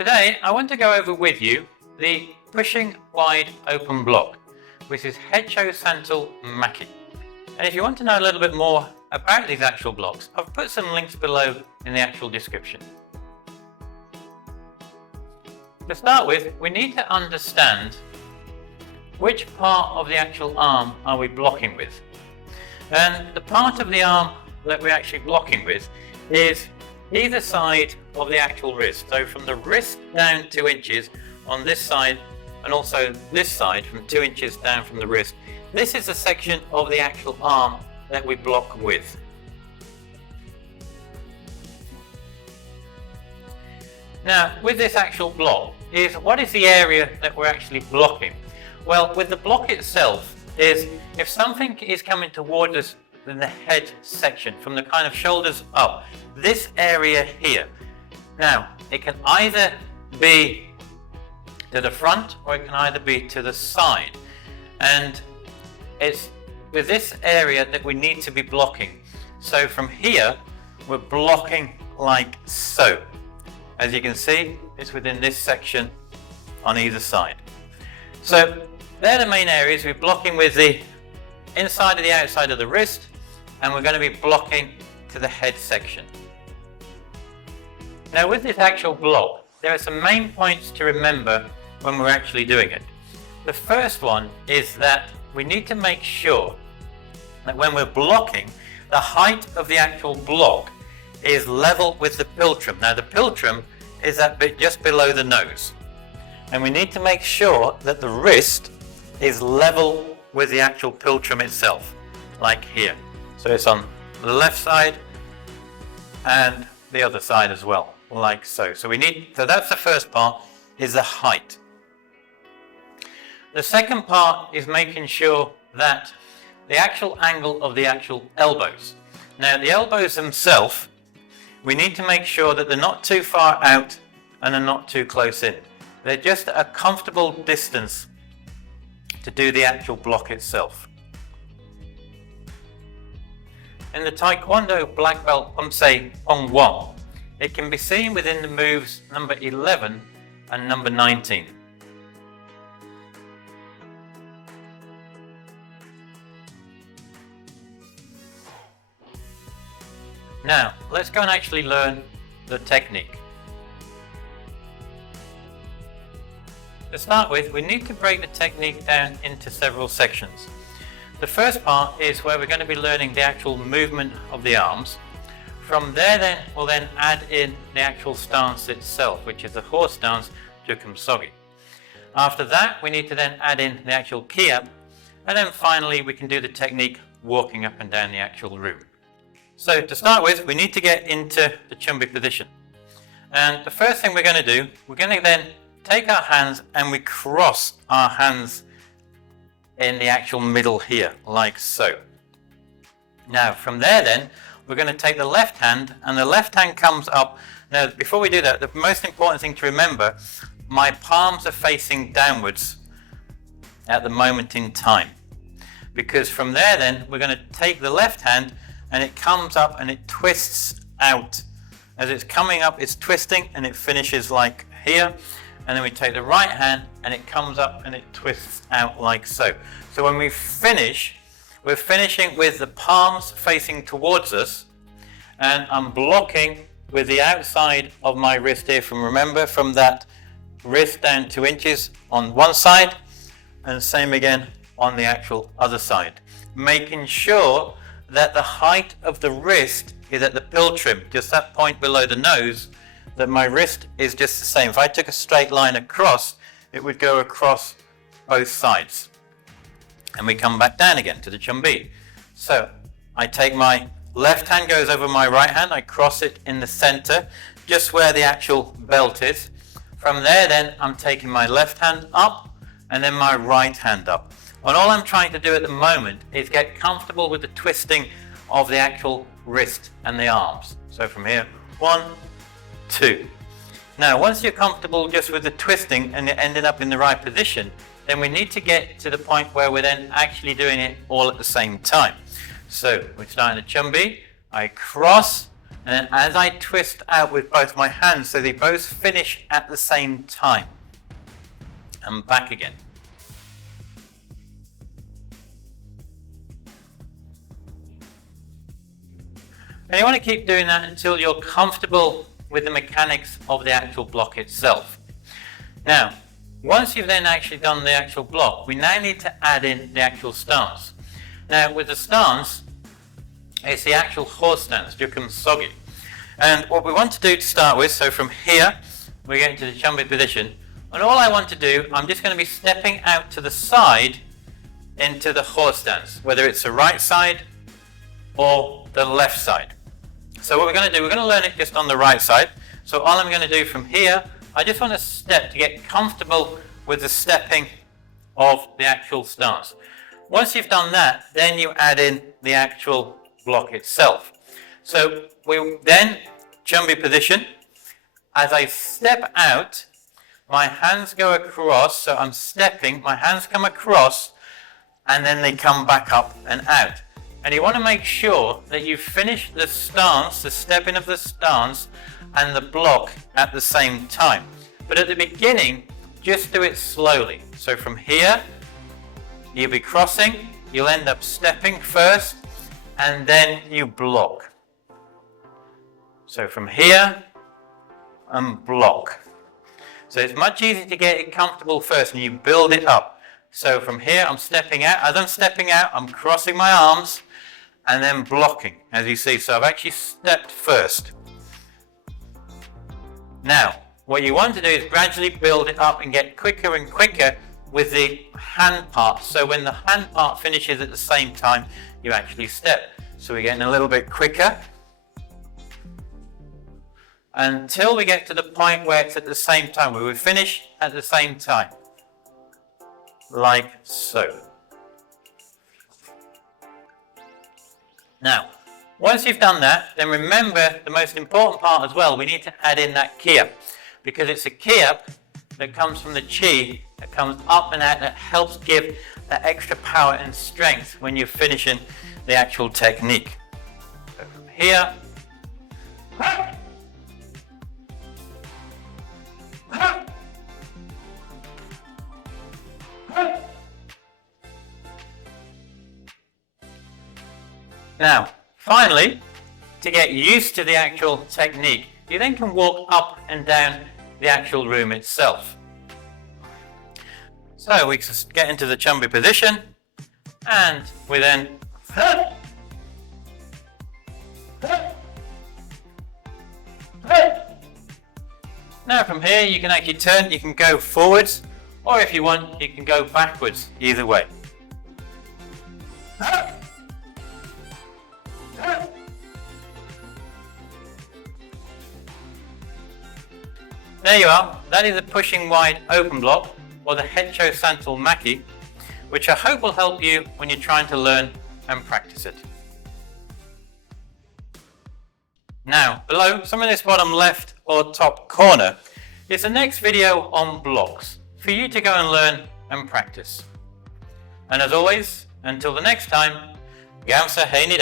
Today I want to go over with you the pushing wide open block, which is Hecho, Santeul, Makki. And if you want to know a little bit more about these actual blocks, I've put some links below in the actual description. To start with, we need to understand which part of the actual arm are we blocking with. And the part of the arm that we're actually blocking with is either side of the actual wrist. So from the wrist down 2 inches on this side, and also this side from 2 inches down from the wrist. This is a section of the actual arm that we block with. Now, with this actual block, what is the area that we're actually blocking? Well, with the block itself is if something is coming towards us in the head section, from the kind of shoulders up, this area here. Now, it can either be to the front or it can either be to the side. And it's with this area that we need to be blocking. So from here, we're blocking like so. As you can see, it's within this section on either side. So they're the main areas. We're blocking with the inside and the outside of the wrist, and we're going to be blocking to the head section. Now with this actual block, there are some main points to remember when we're actually doing it. The first one is that we need to make sure that when we're blocking, the height of the actual block is level with the philtrum. Now the philtrum is that bit just below the nose. And we need to make sure that the wrist is level with the actual philtrum itself, like here. So it's on the left side and the other side as well, like so. So that's the first part, is the height. The second part is making sure that the actual angle of the actual elbows. Now the elbows themselves, we need to make sure that they're not too far out and they're not too close in. They're just a comfortable distance to do the actual block itself. In the Taekwondo black belt Poomsae Pyongwon, it can be seen within the moves number 11 and number 19. Now, let's go and actually learn the technique. To start with, we need to break the technique down into several sections. The first part is where we're going to be learning the actual movement of the arms. From there we'll then add in the actual stance itself, which is the horse stance to Poomsae. After that, we need to then add in the actual key up, and then finally we can do the technique walking up and down the actual room. So to start with, we need to get into the chumbi position. And the first thing we're going to do, we're going to then take our hands and we cross our hands in the actual middle here, like so. Now from there then, we're going to take the left hand, and the left hand comes up. Now before we do that, the most important thing to remember, my palms are facing downwards at the moment in time. Because from there then, we're going to take the left hand and it comes up and it twists out. As it's coming up, it's twisting and it finishes like here. And then we take the right hand and it comes up and it twists out like so. So when we finish, we're finishing with the palms facing towards us, and I'm blocking with the outside of my wrist here from that wrist down 2 inches on one side, and same again on the actual other side. Making sure that the height of the wrist is at the philtrum, just that point below the nose, that my wrist is just the same. If I took a straight line across, it would go across both sides. And we come back down again to the chumbi. So I take my left hand goes over my right hand, I cross it in the center, just where the actual belt is. From there then, I'm taking my left hand up and then my right hand up. And all I'm trying to do at the moment is get comfortable with the twisting of the actual wrist and the arms. So from here, 1, 2. Now once you're comfortable just with the twisting and it ended up in the right position, then we need to get to the point where we're then actually doing it all at the same time. So we're starting the chumbi, I cross, And then as I twist out with both my hands so they both finish at the same time. And back again. And you want to keep doing that until you're comfortable with the mechanics of the actual block itself. Now, once you've then actually done the actual block, we now need to add in the actual stance. Now, with the stance, it's the actual horse stance, Sogi. And what we want to do to start with, so from here, we get into the Chumbi position. And all I want to do, I'm just going to be stepping out to the side into the horse stance, whether it's the right side or the left side. So what we're going to do, we're going to learn it just on the right side. So all I'm going to do from here, I just want to step to get comfortable with the stepping of the actual stance. Once you've done that, then you add in the actual block itself. So we then Chumbi position. As I step out, my hands go across, so I'm stepping, my hands come across, and then they come back up and out. And you want to make sure that you finish the stance, the stepping of the stance, and the block at the same time. But at the beginning, just do it slowly. So from here, you'll be crossing, you'll end up stepping first, and then you block. So from here, and block. So it's much easier to get it comfortable first, and you build it up. So from here, I'm stepping out. As I'm stepping out, I'm crossing my arms, and then blocking, as you see. So I've actually stepped first. Now, what you want to do is gradually build it up and get quicker and quicker with the hand part. So when the hand part finishes at the same time, you actually step. So we're getting a little bit quicker until we get to the point where it's at the same time, where we finish at the same time, like so. Now, once you've done that, then remember the most important part as well, we need to add in that kiap, because it's a kiap that comes from the chi, that comes up and out, that helps give that extra power and strength when you're finishing the actual technique. So from here, now, finally, to get used to the actual technique, you then can walk up and down the actual room itself. So we just get into the Chumbi position, and we then now from here you can actually turn, you can go forwards, or if you want, you can go backwards, either way. There you are, that is a pushing wide open block, or the Hecho Santeul Makki, which I hope will help you when you're trying to learn and practice it. Now, below, some of this bottom left or top corner is the next video on blocks, for you to go and learn and practice. And as always, until the next time, Gam Sa Hae Ni.